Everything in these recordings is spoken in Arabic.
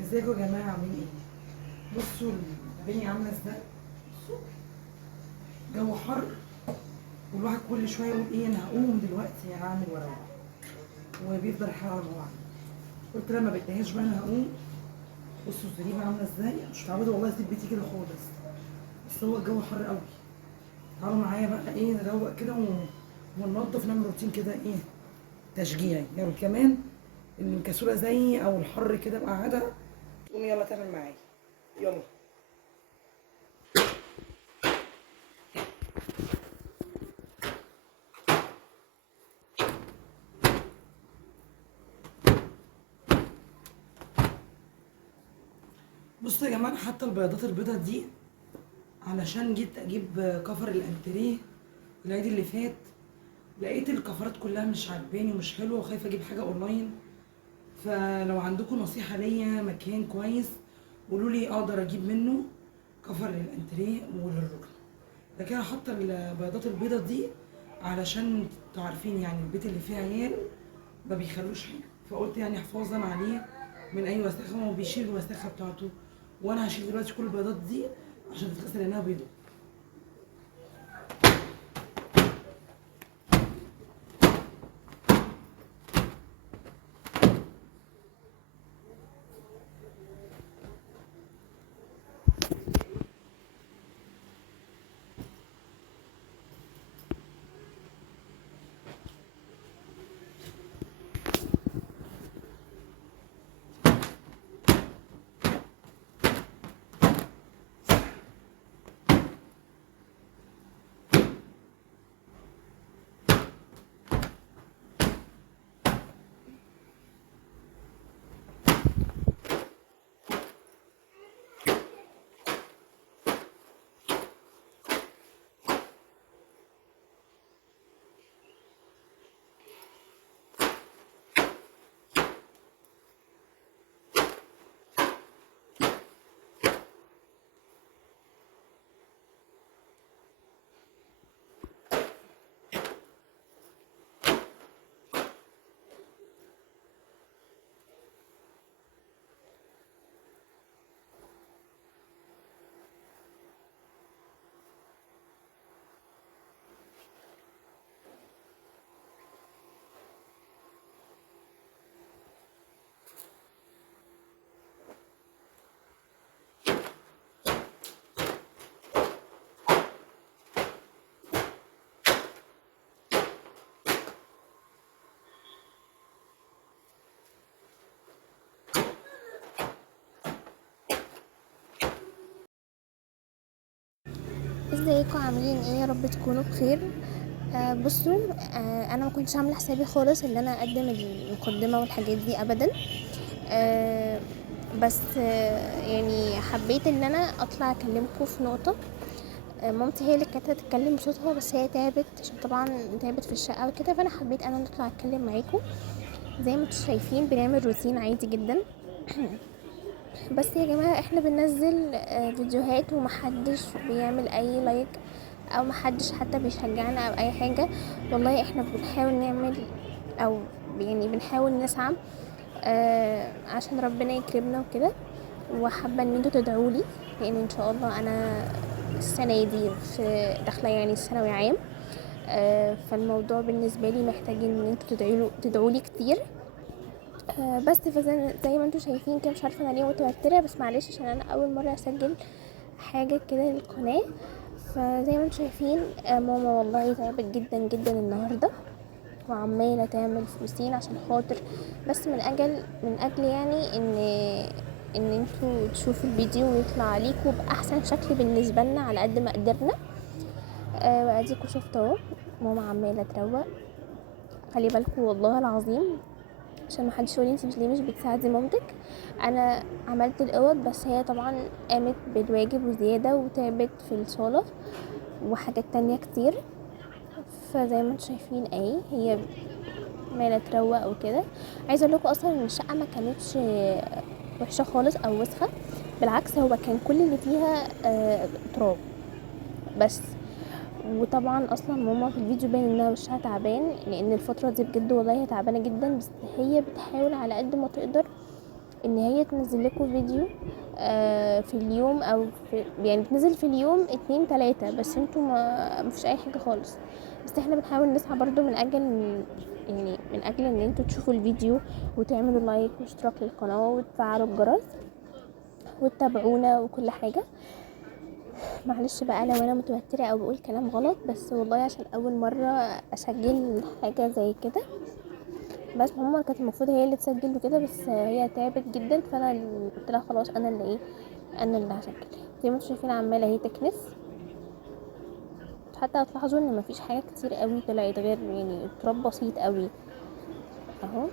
ازيكم يا جماعه عاملين ايه؟ بصوا الدنيا عامله ازاي. بصوا جو حر، والواحد كل شويه يقول ايه انا هقوم دلوقتي هعمل واروح، وبيفضل يحاول على ما هو عامل. قلت لما بديهاش بقى انا هقوم. بصوا الزريبه عامله ازاي، مش متعوده والله اسيب بيتي كده خالص، بس هو الجو حر قوي. تعالوا معايا بقى ايه نروق كده وننضف نعمل روتين كده ايه تشجيعي يلا كمان. اللي مكسوله زيي او الحر كده مقعدها تقوم يلا تعمل معايا. يلا. بصوا يا جماعه حتى البياضات البيضه دي، علشان جيت اجيب كفر الانتريه العيد اللي فات، لقيت الكفرات كلها مش عاجباني ومش حلوه وخايفه اجيب حاجه اونلاين. فلو عندكم نصيحه ليا مكان كويس قولوا لي اقدر اجيب منه كفر للانتريه وللركن. ده كده حاطه البياضات البيضه دي علشان تعرفين يعني البيت اللي فيه عيال ما بيخلوش حاجه، فقلت يعني حفاظا عليه من اي وساخه، هو بيشيل الوساخه بتاعته. وانا هشيل دلوقتي كل البيضات دي عشان تتغسل لانها بيضه. ازيكم عاملين ايه؟ يا رب تكونوا بخير. بصوا، انا ما كنتش عامله حسابي خالص ان انا اقدم المقدمه والحاجات دي ابدا. آه بس يعني حبيت ان انا اطلع اكلمكم في نقطه. مامتي هي اللي كانت هتتكلم بصوتها، بس هي تعبت عشان طبعا تعبت في الشقه وكده، فانا حبيت انا نطلع اتكلم معاكم. زي ما انتم شايفين بنعمل روتين عادي جدا. بس يا جماعة احنا بننزل فيديوهات ومحدش بيعمل اي لايك، او محدش حتى بيشجعنا او اي حاجة. والله احنا بنحاول نعمل، او يعني بنحاول نسعى عشان ربنا يكرمنا وكده. وحابة ان انتوا تدعولي، لان ان شاء الله انا السنة دي في داخلة يعني الثانوي عام. فالموضوع بالنسبة لي محتاج ان انتوا تدعولي كتير. بس زي ما انتوا شايفين كده، مش عارفه انا ليه متوتره، بس معلش عشان انا اول مره اسجل حاجه كده للقناه. فزي ما انتوا شايفين ماما والله تعبت جدا جدا النهارده، وعماله تعمل فلوسين عشان خاطر، بس من اجل يعني ان انتوا تشوفوا الفيديو ويطلع عليكم باحسن شكل بالنسبه لنا على قد ما قدرنا. واديكوا شفتوا اهو ماما عماله تروق. خلي بالكم والله العظيم، عشان محدش يقولي انتي مش ليه مش بتساعدي مامتك. انا عملت الاوض، بس هي طبعا قامت بالواجب وزياده وتعبت في الصاله وحاجات تانية كتير. فزي ما انتوا شايفين اهي هي عماله تروق وكده. عايزه اقول لكم اصلا ان الشقه ما كانتش وحشه خالص او وسخه، بالعكس هو كان كل اللي فيها تراب بس. وطبعا اصلا ماما في الفيديو باين انها وشها تعبان، لان الفتره دي بجد والله هي تعبانه جدا، بس هي بتحاول على قد ما تقدر ان هي تنزل لكم فيديو في اليوم، او يعني تنزل في اليوم 2 3، بس انتوا ما مفيش اي حاجه خالص. بس احنا بنحاول نسعى برضو من اجل يعني من اجل ان انتوا تشوفوا الفيديو وتعملوا لايك واشتراك للقناه وتفعلوا الجرس وتتابعونا وكل حاجه. معلش بقى لو انا متوتره او بقول كلام غلط، بس والله عشان اول مره اسجل حاجه زي كده. بس ماما كانت المفروض هي اللي تسجل وكده، بس هي تعبت جدا، فانا اللي قلت لها خلاص انا اللي هسجل. زي ما انتم شايفين عماله هي تكنس، حتى هتلاحظوا ان مفيش حاجه كتير قوي طلعت، غير يعني تراب بسيط قوي اهو.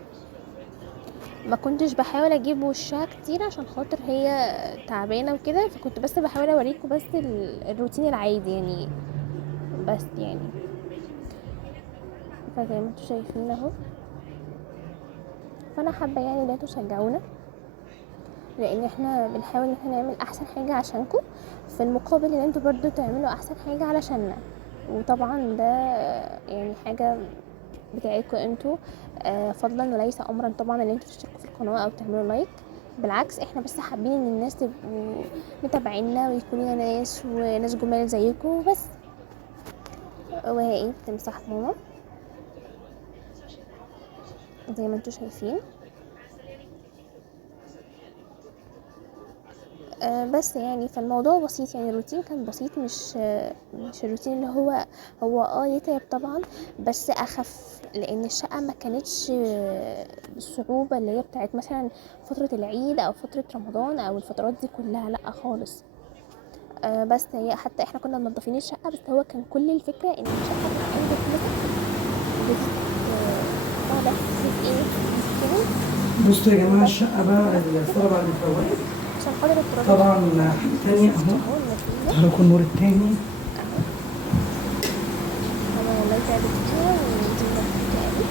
ما كنتش بحاول اجيب وشها كتير عشان خاطر هي تعبانه وكده، فكنت بس بحاول اوريكم بس الروتين العادي يعني، بس يعني فزي ما انتم شايفين اهو. فانا حابه يعني ان انتوا تشجعونا، لان احنا بنحاول ان احنا نعمل احسن حاجه عشانكم، في المقابل ان انتوا برضو تعملوا احسن حاجه علشاننا. وطبعا ده يعني حاجه بتاعتكم انتوا، فضلا وليس امرا طبعا ان انتوا تشتركوا في القناه او تعملوا لايك. بالعكس احنا بس حابين ان الناس تبقوا متابعينا ويكون لنا ناس وناس جمال زيكم وبس. وهي ايه بتمسح ماما زي ما انتوا شايفين. بس يعني فالموضوع بسيط، يعني الروتين كان بسيط، مش الروتين اللي هو يتعب طبعا، بس اخف، لان الشقه ما كانتش بالصعوبه اللي هي بتاعت مثلا فتره العيد او فتره رمضان او الفترات دي كلها، لا خالص. بس هي حتى احنا كنا منظفين الشقه، بس هو كان كل الفكره ان الشقه تتنضف مثلا طبعا ايه كده. بصوا يا جماعه الشقه بقى الصاله بعد ما اتروقت عشان خاطر التراب طبعا تاني اهو. هنكون النور التاني طبعا والله تعبت فيها ودينا تعبت.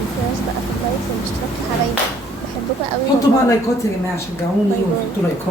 متنساش بقى في اللايك والاشتراك يا حبايبي، بحبكم قوي حطوا بقى والله. لايكات يا جماعه، شجعوني باي باي. وحطوا لايكات.